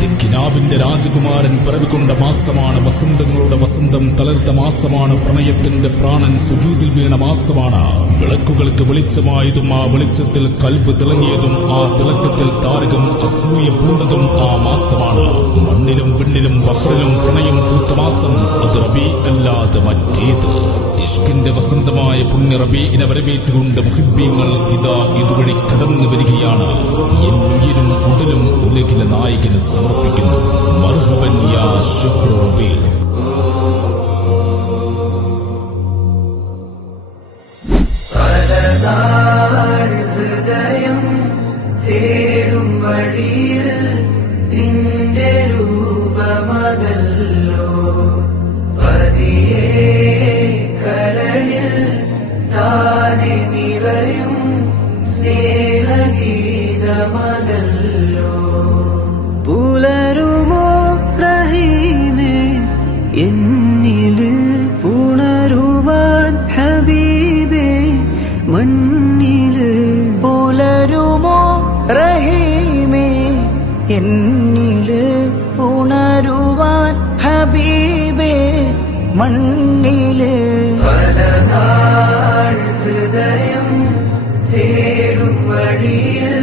കിനാവിന്റെ രാജകുമാരൻ പിറവികൊണ്ട മാസമാണ്. വസന്തങ്ങളുടെ വസന്തം തളർത്ത മാസമാണ്. പ്രണയത്തിന്റെ പ്രാണൻ സുജൂദിൽ വീണ മാസമാണ്. വിളക്കുകൾക്ക് വെളിച്ചമായതും ആ വെളിച്ചത്തിൽ കൽബ് തിളങ്ങിയതും ആ തിളക്കത്തിൽ താരകം അസൂയ പൂണ്ടതും ആ മാസമാണ്. മണ്ണിലും വിണ്ണിലും ബഹ്റിലും പ്രണയം പൂത്ത മാസം അത് റബീ അല്ലാതെ മറ്റേത്. ഇഷ്കിന്റെ വസന്തമായ പുണ്യ റബീഇനെ വരവേറ്റുകൊണ്ട് മുഹിബ്ബീങ്ങൾ ഇതാ ഇതുവഴി കടന്നു വരികയാണ്. എന്നുയിരും ഉടലും ഉലകിലെ നായകന് സമർപ്പിക്കുന്നു. മർഹബൻ യാ ശഹ്റു റബീ. ഹൃദയം തേടും വഴിയിൽ നിന്റെ രൂപമതല്ലോ പതിയെ കരളിൽ താനെ നിറയും സ്നേഹഗീതമതല്ലോ. പുലരുമോ റഹീമേ എന്നില് പുണരുവാൻ ഹബീബേ മണ്ണില്. പുലരുമോ റഹീമേ എന്നില് പുണരുവാൻ ഹബീബേ മണ്ണില്. പല നാൾ ഹൃദയം തേടും വഴിയിൽ